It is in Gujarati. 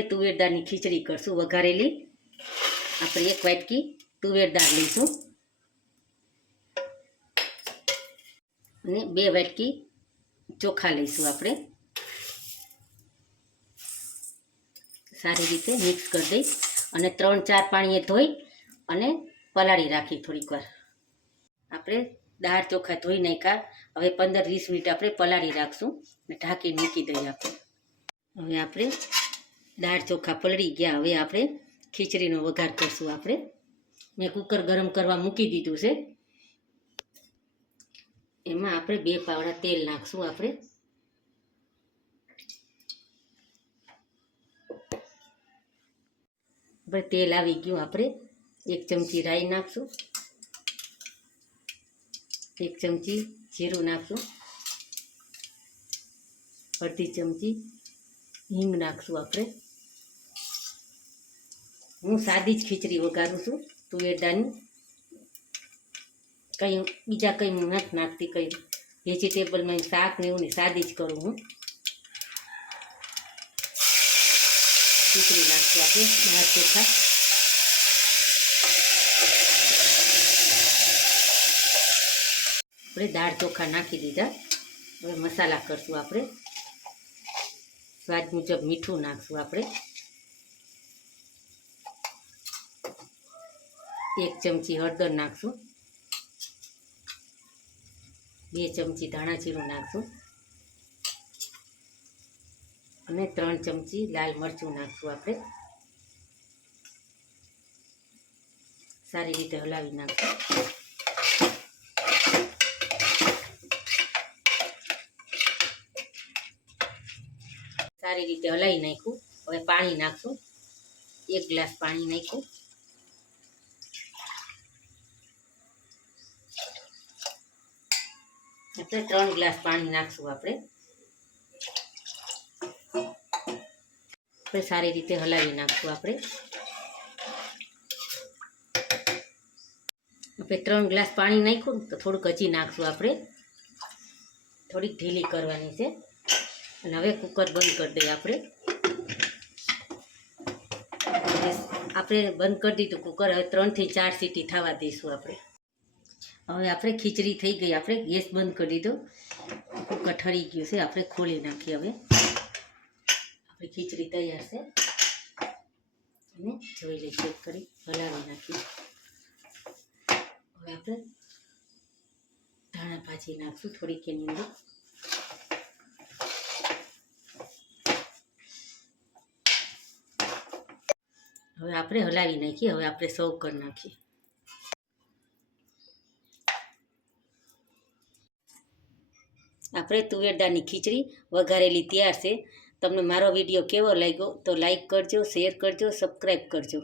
આપણે તુવેર દાળની ખીચડી કરશું વઘારેલી. આપણે 1 વાટકી તુવેર દાળ લઈશું અને 2 વાટકી ચોખા લઈશું. આપણે સારી રીતે મિક્સ કરી દઈ અને 3-4 પાણીએ ધોઈ અને પલાળી રાખી થોડીક વાર. આપણે દાળ ચોખા ધોઈ નાખ્યા. હવે 15-20 મિનિટ આપણે પલાળી રાખશું અને ઢાંકી મૂકી દઈએ. આપણે હવે આપણે દાળ ચોખા પલળી ગયા. હવે આપણે ખીચડીનો વઘાર કરશું. આપણે મેં કુકર ગરમ કરવા મૂકી દીધું છે. એમાં આપણે 2 પાવડા તેલ નાખશું. આપણે તેલ આવી ગયું. આપણે 1 ચમચી રાઈ નાખશું, 1 ચમચી જીરું નાખશું, અડધી ચમચી હિંગ નાખશું. આપણે હું સાદી જ ખીચડી વઘારું છું તુવેર દાળની. કંઈ બીજા કંઈ હું નથી નાખતી. કંઈ વેજીટેબલમાં શાક ને એવું ને સાદી જ કરું હું. ખીચડી નાખશું આપણે દાળ ચોખા. આપણે દાળ ચોખા નાખી દીધા. હવે મસાલા કરશું. આપણે સ્વાદ મુજબ મીઠું નાખશું. આપણે 1 ચમચી હળદર નાખશું, 2 ચમચી ધાણા જીરું નાખશું અને 3 ચમચી લાલ મરચું નાખશું. આપણે સારી રીતે હલાવી નાખશું. સારી રીતે હલાવી નાખ્યું. હવે પાણી નાખશું. 1 ગ્લાસ પાણી નાખ્યું. આપણે 3 ગ્લાસ પાણી નાખશું. આપણે સારી રીતે હલાવી નાખશું. આપણે 3 ગ્લાસ પાણી નાખ્યું તો થોડુંક હજી નાખશું. આપણે થોડીક ઢીલી કરવાની છે. અને હવે કુકર બંધ કરી દઈએ. આપણે બંધ કરી દીધું કુકર. હવે 3 થી 4 સીટી થવા દઈશું. હવે આપણે ખીચડી થઈ ગઈ. આપણે ગેસ બંધ કરી દીધો. કુકર ઠરી ગયું છે. આપણે ખોલી નાખીએ. હવે આપણી ખીચડી તૈયાર છે અને જોઈ લઈએ, ચેક કરી હલાવી નાખીએ. હવે આપણે ધાણા ભાજી નાખશું થોડીક એની અંદર. હવે આપણે હલાવી નાખીએ. હવે આપણે સર્વ કરી નાખીએ. આપણે તુવેર દાળની ખીચડી વઘારેલી તૈયાર છે. તમને મારો વિડીયો કેવો લાગ્યો તો લાઈક કરજો, શેર કરજો, સબસ્ક્રાઈબ કરજો.